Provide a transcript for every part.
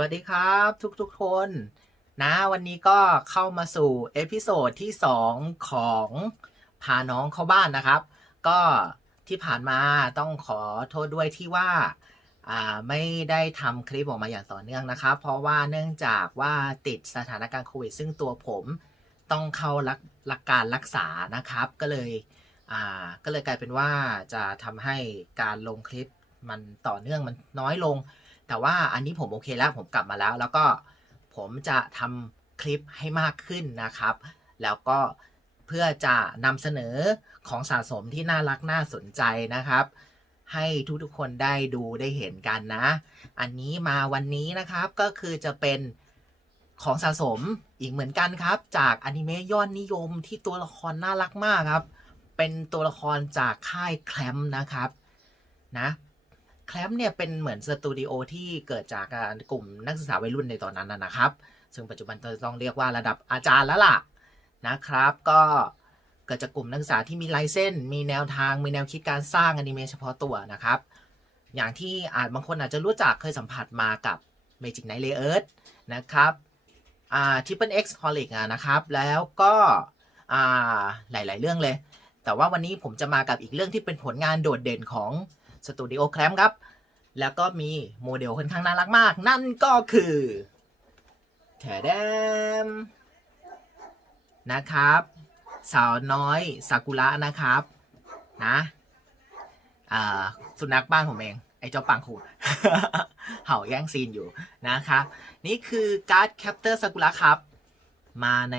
วัสดีครับทุกๆคนนะวันนี้ก็เข้ามาสู่เอพิโซดที่ 2 ของพาน้องเข้าบ้านนะครับ ก็ที่ผ่านมาต้องขอโทษด้วยที่ว่าไม่ได้ทำคลิปออกมาอย่างต่อเนื่องนะครับ เพราะว่าเนื่องจากว่าติดสถานการณ์โควิด ซึ่งตัวผมต้องเข้ารักรักการรักษานะครับ ก็เลยก็เลยกลายเป็นว่าจะทำให้การลงคลิปมันต่อเนื่องมันน้อยลง แต่ว่าอันนี้ผมโอเคแล้วผมกลับมาแล้ว แล้วก็ผมจะทำคลิปให้มากขึ้นนะครับ แล้วก็เพื่อจะนำเสนอของสะสมที่น่ารักน่าสนใจนะครับ ให้ทุกๆคนได้ดูได้เห็นกันนะ อันนี้มาวันนี้นะครับก็คือจะเป็นของสะสมอีกเหมือนกันครับ จากอนิเมะยอดนิยมที่ตัวละครน่ารักมากครับ เป็นตัวละครจากค่ายแคลมนะครับนะ แคลมเนี่ยเป็นเหมือนสตูดิโอที่เกิดจากกลุ่มนักศึกษาวัยรุ่นในตอนนั้นนะครับ ซึ่งปัจจุบันจะต้องเรียกว่าระดับอาจารย์แล้วล่ะนะครับ ก็เกิดจากกลุ่มนักศึกษาที่มีลายเส้น มีแนวทาง มีแนวคิดการสร้างอนิเมะเฉพาะตัวนะครับ อย่างที่อาจบางคนอาจจะรู้จักเคยสัมผัสมากับ Magic Night Layers นะครับอ่า Triple X Holic นะครับ แล้วก็อ่าหลาย ๆ เรื่องเลย แต่ว่าวันนี้ผมจะมากับอีกเรื่องที่เป็นผลงานโดดเด่นของ สตูดิโอแคลมครับ แล้วก็มีโมเดลค่อนข้างน่ารักมาก นั่นก็คือแถแดมนะครับ สาวน้อยซากุระนะครับนะสุนัขบ้านผมเอง ไอ้เจ้าปังคูดเห่าแย่งซีนอยู่นะครับ นี่คือการ์ดแคปเตอร์ซากุระครับ มาใน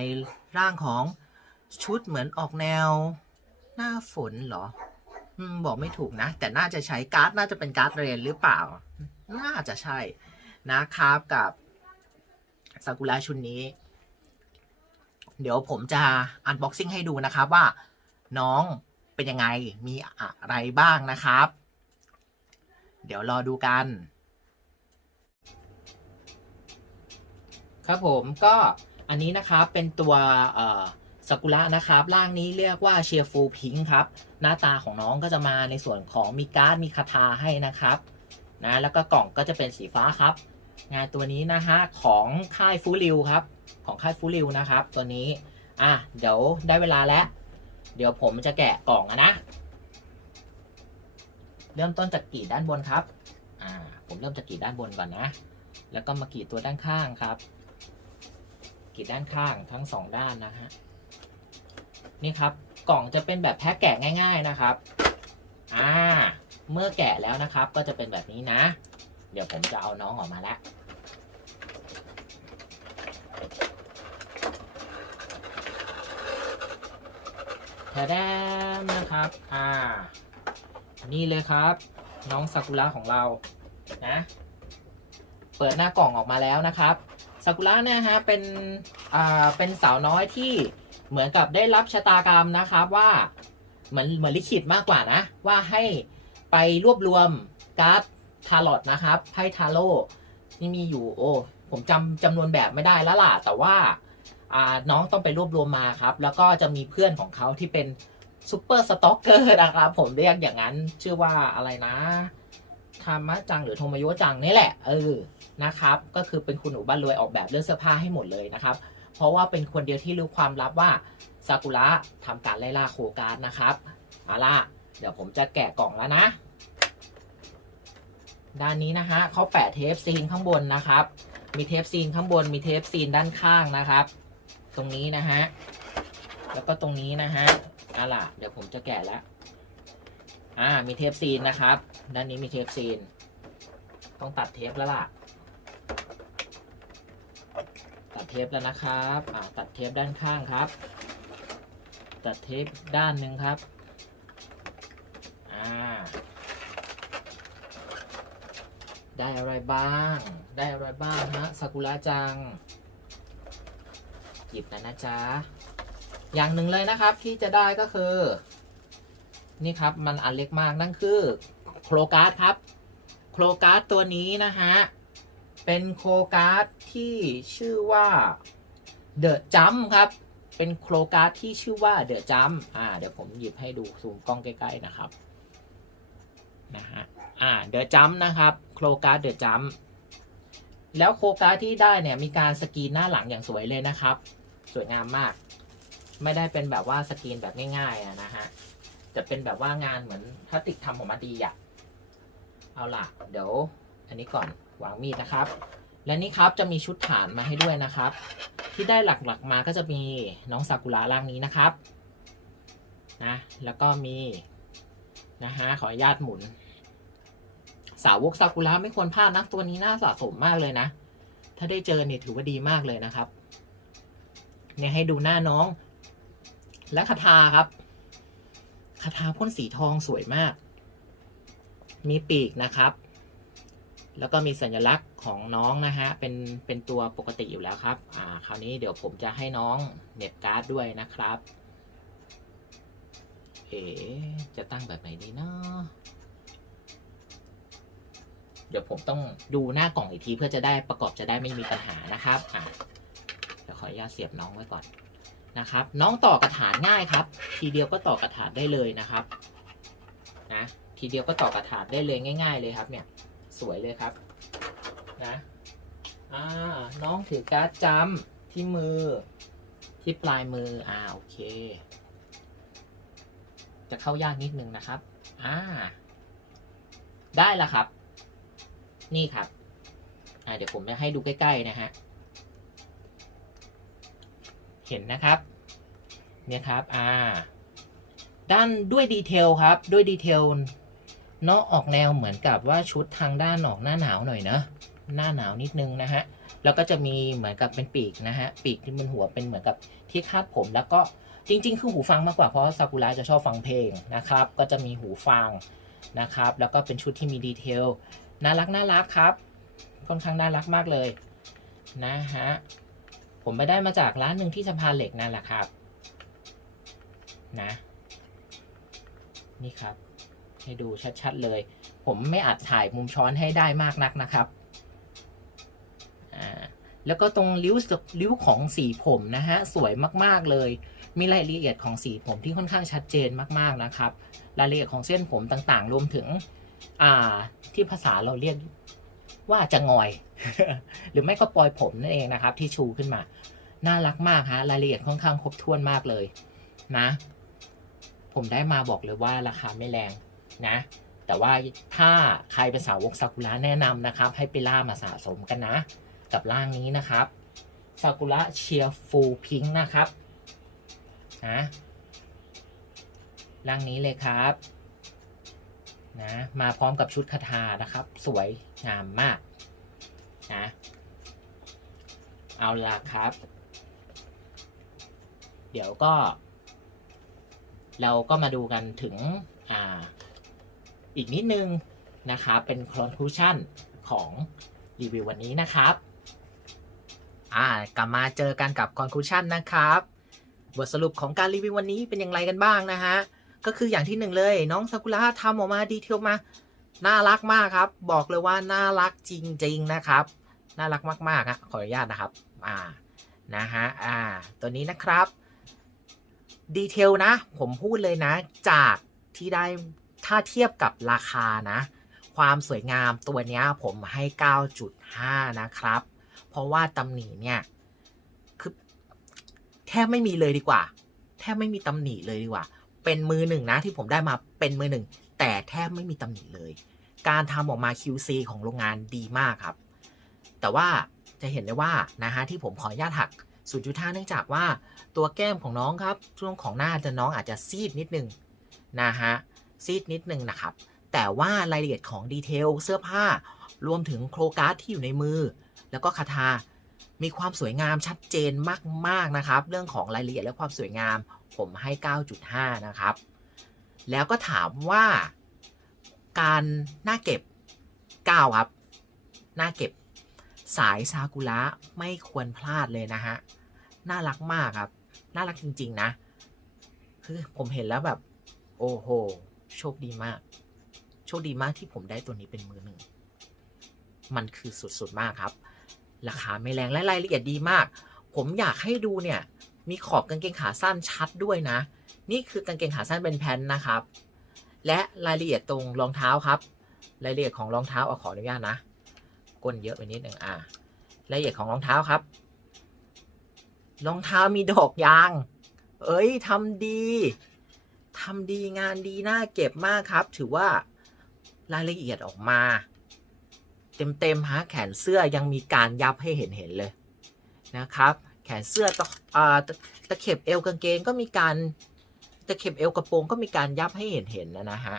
ร่างของชุดเหมือนออกแนว หน้าฝนเหรอ บอกไม่ถูกนะ แต่น่าจะใช้การ์ดน่าจะเป็นการ์ดเรนหรือเปล่า น่าจะใช่นะครับกับซากุระชุดนี้ เดี๋ยวผมจะอันบ็อกซิ่งให้ดูนะครับว่าน้องเป็นยังไงมีอะไรบ้างนะครับ เดี๋ยวรอดูกัน ครับผมก็อันนี้นะครับเป็นตัวเอ่อ ซากุระนะครับร่างนี้เรียกว่าเชียร์ฟูพิงครับ หน้าตาของน้องก็จะมาในส่วนของมีการ์ดมีคาถาให้นะครับนะแล้วก็กล่องก็จะเป็นสีฟ้าครับ งานตัวนี้นะฮะของค่ายฟูริวครับ ของค่ายฟูริวนะครับ ตัวนี้อะเดี๋ยวได้เวลาแล้ว เดี๋ยวผมจะแกะกล่องอะนะ เริ่มต้นจากกรีดด้านบนครับอ่าผมเริ่มจากกรีดด้านบนก่อนนะ แล้วก็มากรีดตัวด้านข้างครับกรีดด้านข้างทั้งสองด้านนะฮะ นี่ครับกล่องจะเป็นแบบแพ็คแกะง่าย ๆนะครับอ่าเมื่อแกะแล้วนะครับ ก็จะเป็นแบบนี้นะ เดี๋ยวผมจะเอาน้องออกมาแล้วแถแดมนะครับ อ่า นี่เลยครับ น้องซากุระของเรา นะ เปิดหน้ากล่องออกมาแล้วนะครับ ซากุระเนี่ยฮะ เป็น อ่า เป็นสาวน้อยที่ เหมือนกับได้รับชะตากรรมนะครับว่าเหมือนเหมือนลิขิตมากกว่านะ ว่าให้ไปรวบรวมการ์ดทาร์ลอตนะครับไพ่ทาโร่ที่มีอยู่โอ้ผมจำจำนวนแบบไม่ได้แล้วล่ะ แต่ว่าอ่าน้องต้องไปรวบรวมมาครับ แล้วก็จะมีเพื่อนของเขาที่เป็นซูเปอร์สต็อกเกอร์นะครับ ผมเรียกอย่างนั้นชื่อว่าอะไรนะธรรมะจังหรือโทมโยจังนี่แหละ เออนะครับ ก็คือเป็นคุณหนูบ้านรวยออกแบบเรื่องเสื้อผ้าให้หมดเลยนะครับ เพราะว่าเป็นคนเดียวที่รู้ความลับว่าซากุระทำการไล่ล่าโคการ์นะครับเอาล่ะเดี๋ยวผมจะแกะกล่องแล้วนะ ด้านนี้นะฮะเขาแปะเทปซีนข้างบนนะครับ มีเทปซีนข้างบน มีเทปซีนด้านข้างนะครับ ตรงนี้นะฮะแล้วก็ตรงนี้นะฮะเอาล่ะ เดี๋ยวผมจะแกะแล้วอ่ามีเทปซีนนะครับ ด้านนี้มีเทปซีน ต้องตัดเทปแล้วล่ะ ตัด เทปแล้วนะครับอ่าตัดเทปด้านข้างครับ ตัดเทปด้านหนึ่งครับอ่าได้อะไรบ้าง ได้อะไรบ้างฮะซากุระจัง หยิบนะนะจ๊ะ อย่างหนึ่งเลยนะครับที่จะได้ก็คือ นี่ครับมันอันเล็กมากนั่นคือโครการ์ดครับ โครการ์ดตัวนี้นะฮะ เป็นโครการ์ด ที่ชื่อว่าเดอะจัมครับ เป็นโครการ์ดที่ชื่อว่าเดอะจัมอ่า เดี๋ยวผมหยิบให้ดูซูมกล้องใกล้ๆนะครับ นะฮะ อ่าเดอะจัมนะครับ โครการ์ดเดอะจัมแล้วโครการ์ดที่ได้เนี่ยมีการสกรีนหน้าหลังอย่างสวยเลยนะครับ สวยงามมาก ไม่ได้เป็นแบบว่าสกรีนแบบง่ายๆนะฮะ จะเป็นแบบว่างานเหมือนพลาสติกทำออกมาดีอะเอาล่ะ เดี๋ยว อันนี้ก่อนวางมีดนะครับ และนี่ครับจะมีชุดฐานมาให้ด้วยนะครับ ที่ได้หลักๆมาก็จะมีน้องซากุระร่างนี้นะครับนะแล้วก็มีนะฮะขออนุญาตหมุน สาวกซากุระไม่ควรพลาดนะตัวนี้น่าสะสมมากเลยนะ ถ้าได้เจอเนี่ยถือว่าดีมากเลยนะครับ เนี่ยให้ดูหน้าน้อง และคาถาครับคาถาพ่นสีทองสวยมาก มีปีกนะครับ แล้วก็มีสัญลักษณ์ของน้องนะฮะ เป็นเป็นตัวปกติอยู่แล้วครับ อ่า คราวนี้เดี๋ยวผมจะให้น้องเน็บการ์ดด้วยนะครับ เอ๋จะตั้งแบบไหนดีเนาะเดี๋ยวผมต้องดูหน้ากล่องอีกทีเพื่อจะได้ประกอบจะได้ไม่มีปัญหานะครับ อะเดี๋ยวขออนุญาตเสียบน้องไว้ก่อนนะครับ น้องต่อกระถานง่ายครับ ทีเดียวก็ต่อกระถานได้เลยนะครับ นะ ทีเดียวก็ต่อกระถานได้เลยง่าย ๆ เลยครับเนี่ย สวยเลยครับนะอ่าน้องถือการ์ดจำที่มือที่ปลายมืออ่าโอเค จะเข้ายากนิดนึงนะครับอ่าได้ล้วครับ นี่ครับอ่าเดี๋ยวผมจะให้ดูใกล้ๆนะฮะเห็นนะครับเนี่ยครับอ่าด้านด้วยดีเทลครับด้วยดีเทล เนาะออกแนวเหมือนกับว่าชุดทางด้านออกหน้าหนาวหน่อยเนะหน้าหนาวนิดนึงนะฮะแล้วก็จะมีเหมือนกับเป็นปีกนะฮะปีกที่มันหัวเป็นเหมือนกับที่คาดผมแล้วก็จริง ๆ คือหูฟังมากกว่าเพราะซากุระจะชอบฟังเพลงนะครับ ก็จะมีหูฟังนะครับ แล้วก็เป็นชุดที่มีดีเทลน่ารักน่ารักครับค่อนข้างน่ารักมากเลยนะฮะผมไปได้มาจากร้านหนึ่งที่สะพานเหล็กนั่นแหละครับนะนี่ครับ ให้ดูชัดๆเลย ผมไม่อาจถ่ายมุมช้อนให้ได้มากนักนะครับ แล้วก็ตรงริ้วริ้วของสีผมนะฮะสวยมากๆเลย มีรายละเอียดของสีผมที่ค่อนข้างชัดเจนมากๆนะครับ รายละเอียดของเส้นผมต่างๆ รวมถึงอ่าที่ภาษาเราเรียกว่าจะงอย หรือไม่ก็ปลอยผมนั่นเองนะครับ ที่ชูขึ้นมา น่ารักมากฮะรายละเอียดค่อนข้างครบถ้วนมากเลยนะ ผมได้มาบอกเลยว่าราคาไม่แรง นะแต่ว่าถ้าใครเป็นสาวกซากุระแนะนำนะครับ ให้ไปล่ามาสะสมกันนะ กับร่างนี้นะครับซากุระเชียร์ฟูลพิงค์นะครับนะร่างนี้เลยครับนะมาพร้อมกับชุดคาถานะครับ สวยงามมากนะเอาละครับ เดี๋ยวก็ เราก็มาดูกันถึงอ่า อีกนิดนึงนะครับ เป็น conclusion ของรีวิววันนี้นะครับอ่ากลับมาเจอกันกับ conclusion นะครับ บทสรุปของการรีวิววันนี้เป็นอย่างไรกันบ้างนะฮะ ก็คืออย่างที่หนึ่งเลย น้องซากุระทำออกมาดีเทลมา น่ารักมากครับ บอกเลยว่าน่ารักจริง ๆ นะครับ น่ารักมากๆฮะขออนุญาตนะครับ อ่า นะฮะ อ่า ตัวนี้นะครับ ดีเทลนะ ผมพูดเลยนะ จากที่ได้ ถ้าเทียบกับราคานะ ความสวยงามตัวนี้ผมให้ 9.5 นะครับ เพราะว่าตำหนิเนี่ยคือแทบไม่มีเลยดีกว่า แทบไม่มีตำหนิเลยดีกว่า เป็นมือหนึ่งนะที่ผมได้มาเป็นมือหนึ่ง แต่แทบไม่มีตำหนิเลย การทำออกมา QC ของโรงงานดีมากครับ แต่ว่าจะเห็นได้ว่านะฮะที่ผมขออนุญาตหัก0.5เนื่องจากว่าตัวแก้มของน้องครับ ช่วงของหน้าจะน้องอาจจะซีดนิดนึงนะฮะ ซีดนิดนึงนะครับ แต่ว่ารายละเอียดของดีเทลเสื้อผ้ารวมถึงโครการ์ดที่อยู่ในมือ แล้วก็คาถามีความสวยงามชัดเจนมากๆนะครับ เรื่องของรายละเอียดและความสวยงามผมให้ 9.5 นะครับ แล้วก็ถามว่าการหน้าเก็บ 9 ครับ หน้าเก็บสายซากุระไม่ควรพลาดเลยนะฮะ น่ารักมากครับ น่ารักจริง ๆ นะ คือผมเห็นแล้วแบบ โอ้โห โชคดีมาก โชคดีมากที่ผมได้ตัวนี้เป็นมือหนึ่ง มันคือสุดๆมากครับ ราคาไม่แรงและรายละเอียดดีมาก ผมอยากให้ดูเนี่ย มีขอบกางเกงขาสั้นชัดด้วยนะ นี่คือกางเกงขาสั้นเป็นแผ่นนะครับ และรายละเอียดตรงรองเท้าครับ รายละเอียดของรองเท้าเอาขออนุญาตนะ ก้นเยอะไปนิดนึงอ่ารายละเอียดของรองเท้าครับ รองเท้ามีดอกยาง เอ้ยทำดี ทำดีงานดีน่าเก็บมากครับ ถือว่ารายละเอียดออกมา เต็มๆฮะแขนเสื้อยังมีการยับให้เห็นเห็นๆเลยนะครับ แขนเสื้อตะอ่าตะตะเข็บเอวกางเกงก็มีการตะเข็บเอวกระโปรงก็มีการยับให้เห็นเห็นๆนะนะฮะ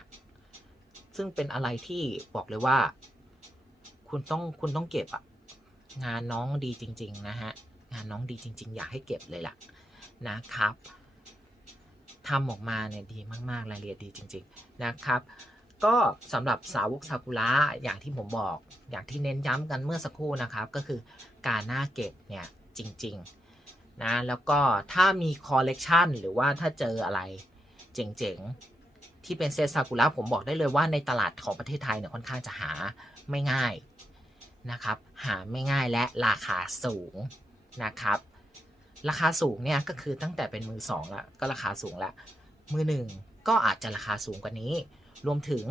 ซึ่งเป็นอะไรที่บอกเลยว่า คุณต้องคุณต้องเก็บอะงานน้องดีจริง ๆ นะฮะงานน้องดีจริง ๆ อยากให้เก็บเลยล่ะนะครับ ทำออกมาเนี่ยดีมากๆรายละเอียดดีจริง ๆนะครับ ก็สำหรับสาวกซากุระอย่างที่ผมบอก อย่างที่เน้นย้ำกันเมื่อสักครู่นะครับ ก็คือการหน้าเก็บเนี่ยจริงๆนะแล้วก็ถ้ามีคอลเลกชันหรือว่าถ้าเจออะไรเจ๋งๆ ที่เป็นเซตซากุระผมบอกได้เลยว่าในตลาดของประเทศไทยเนี่ยค่อนข้างจะหาไม่ง่ายนะครับ หาไม่ง่ายและราคาสูงนะครับ ราคาสูงเนี่ยก็คือตั้งแต่เป็นมือสองละก็ราคาสูงละมือหนึ่งก็อาจจะราคาสูงกว่านี้ รวมถึง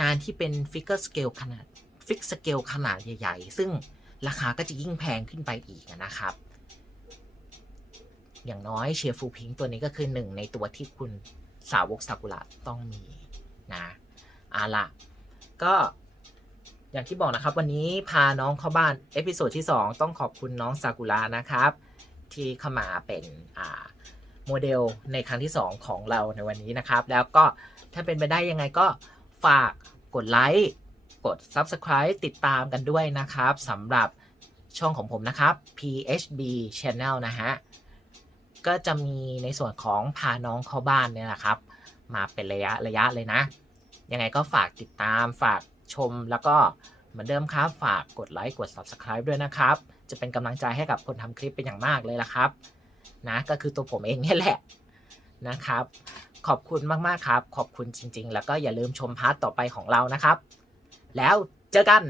งานที่เป็นฟิกเกอร์สเกลขนาดฟิกสเกลขนาดใหญ่ ๆ ซึ่งราคาก็จะยิ่งแพงขึ้นไปอีกนะครับ อย่างน้อยเชียร์ฟูพิงตัวนี้ก็คือหนึ่งในตัวที่คุณสาวกซากุระต้องมีนะอาละก็อย่างที่บอกนะครับ วันนี้พาน้องเข้าบ้าน เอพิโซดที่ 2 ต้องขอบคุณน้องซากุระนะครับ ที่เข้ามาเป็นโมเดลในครั้งที่ 2 ของเราในวันนี้นะครับ แล้วก็ถ้าเป็นไปได้ยังไงก็ฝากกดไลค์กด Subscribe ติดตามกันด้วยนะครับสำหรับช่องของผมนะครับ PHB Channel นะฮะ ก็จะมีในส่วนของพาน้องเข้าบ้านเนี่ยนะครับ มาเป็นระยะระยะเลยนะ ยังไงก็ฝากติดตามฝากชมแล้วก็เหมือนเดิมครับ ฝากกดไลค์กด Subscribe ด้วยนะครับ จะเป็นกำลังใจให้กับคนทำคลิปเป็นอย่างมากเลยละครับ นะก็คือตัวผมเองนี่แหละนะครับ ขอบคุณมากๆครับ ขอบคุณจริง ๆ แล้วก็อย่าลืมชมพาร์ทต่อไปของเรานะครับ แล้วเจอกัน